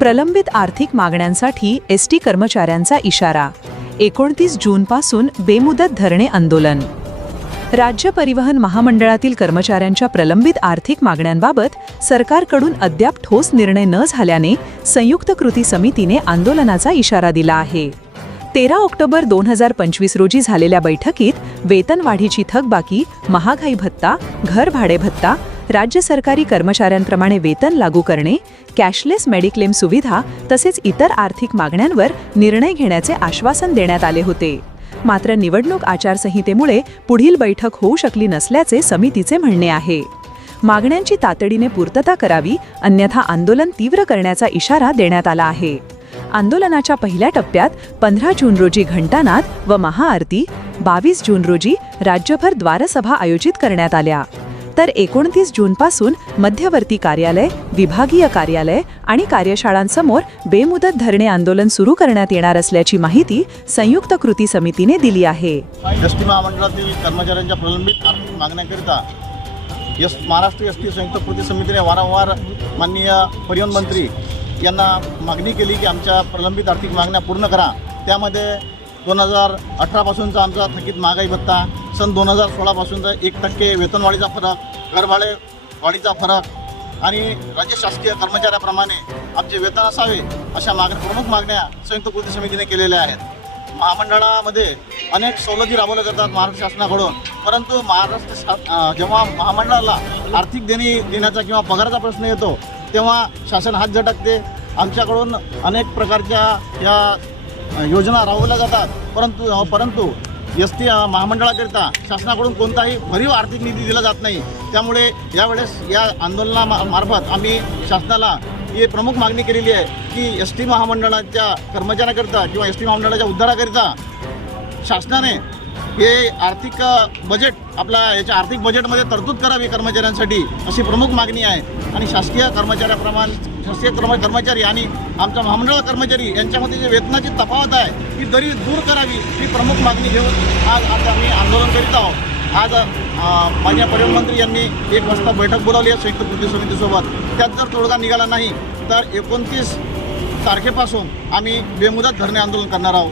प्रलंबित आर्थिक मागण्यांसाठी एसटी कर्मचाऱ्यांचा इशारा. 29 जूनपासून बेमुदत धरणे आंदोलन. राज्य परिवहन महामंडळातील कर्मचाऱ्यांच्या प्रलंबित आर्थिक मागण्यांबाबत सरकारकडून अद्याप ठोस निर्णय न झाल्याने संयुक्त कृती समितीने आंदोलनाचा इशारा दिला आहे. 13 ऑक्टोबर 2025 रोजी झालेल्या बैठकीत वेतनवाढीची थकबाकी, महागाई भत्ता, घर भाडे भत्ता, राज्य सरकारी कर्मचाऱ्यांप्रमाणे वेतन लागू करणे, कॅशलेस मेडिक्लेम सुविधा तसेच इतर आर्थिक मागण्यांवर निर्णय घेण्याचे आश्वासन देण्यात आले होते. मात्र निवडणूक आचारसंहितेमुळे पुढील बैठक होऊ शकली नसल्याचे समितीचे म्हणणे आहे. मागण्यांची तातडीने पूर्तता करावी, अन्यथा आंदोलन तीव्र करण्याचा इशारा देण्यात आला आहे. आंदोलनाच्या पहिल्या टप्प्यात 15 जून रोजी घंटानाद व महाआरती, 22 जून रोजी राज्यभर द्वारसभा आयोजित करण्यात आल्या. तर 29 जूनपासून मध्यवर्ती कार्यालय, विभागीय कार्यालय आणि कार्यशाळांसमोर बेमुदत धरणे आंदोलन सुरू करण्यात येणार असल्याची माहिती संयुक्त कृती समितीने दिली आहे. एसटी महामंडळातील कर्मचाऱ्यांच्या प्रलंबित आर्थिक मागण्यांकरिता महाराष्ट्र एसटी संयुक्त कृती समितीने वारंवार माननीय परिवहन मंत्री यांना मागणी केली की आमच्या प्रलंबित आर्थिक मागण्या पूर्ण करा. त्यामध्ये 2018 पासूनचा आमचा थकीत महागाई भत्ता, सन 2016 पासूनचा 1% वेतनवाढीचा फरक, घरभाडे वाढीचा फरक आणि राज्य शासकीय कर्मचाऱ्याप्रमाणे आमचे वेतन असावे अशा प्रमुख मागण्या संयुक्त कृती समितीने केलेल्या आहेत. महामंडळामध्ये अनेक सवलती राबवल्या जातात महाराष्ट्र शासनाकडून, परंतु जेव्हा महामंडळाला आर्थिक देण्याचा किंवा पगाराचा प्रश्न येतो तेव्हा शासन हात झटकते. आमच्याकडून अनेक प्रकारच्या या योजना राबवल्या जातात, परंतु एसटी महामंडळाकरिता शासनाकडून कोणताही भरीव आर्थिक निधी दिला जात नाही. त्यामुळे यावेळेस या आंदोलनामार्फत आम्ही शासनाला ही प्रमुख मागणी केलेली आहे की एसटी महामंडळाच्या कर्मचाऱ्यांकरिता किंवा एसटी महामंडळाच्या उद्धाराकरिता शासनाने हे आर्थिक बजेट याच्या आर्थिक बजेटमध्ये तरतूद करावी कर्मचाऱ्यांसाठी, अशी प्रमुख मागणी आहे. आणि शासकीय कर्मचारी आणि आमच्या महामंडळ कर्मचारी यांच्यामध्ये जे वेतनाची तफावत आहे ती दरी दूर करावी, ही प्रमुख मागणी घेऊन आज आम्ही आंदोलन करीत आहोत. आज माननीय परिवहन मंत्री यांनी 1 वाजता बैठक बोलावली आहे संयुक्त कृती समितीसोबत. त्यात जर तोडगा निघाला नाही तर 29 तारखेपासून आम्ही बेमुदत धरणे आंदोलन करणार आहोत.